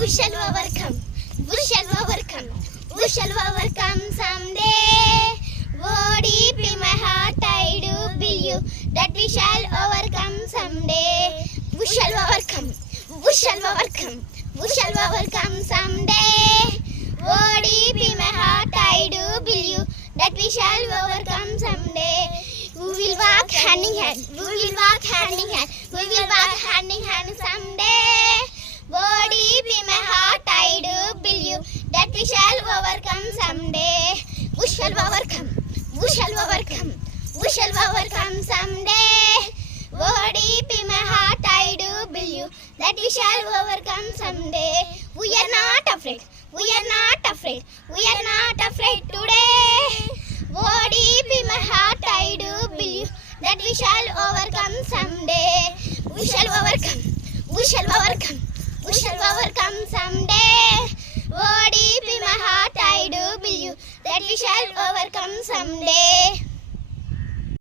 We shall overcome. We shall overcome. We shall overcome someday. Oh, deep in my heart, I do believe that we shall overcome someday. We shall overcome. We shall overcome. We shall overcome someday. Oh, deep in my heart, I do believe that we shall overcome someday. We will walk hand in hand. We will walk hand in hand. We will walk hand in hand someday. Oh, deep in my heart, I do believe that we shall overcome someday. We shall overcome. We shall overcome. We shall overcome someday. Oh, deep in my heart, I do believe that we shall overcome someday. We are not afraid. We are not afraid. We are not afraid today. Oh, deep in my heart, I do believe that we shall overcome someday. We shall overcome. We shall overcome. We shall overcome someday. Oh, deep in my heart, I do believe that we shall overcome someday.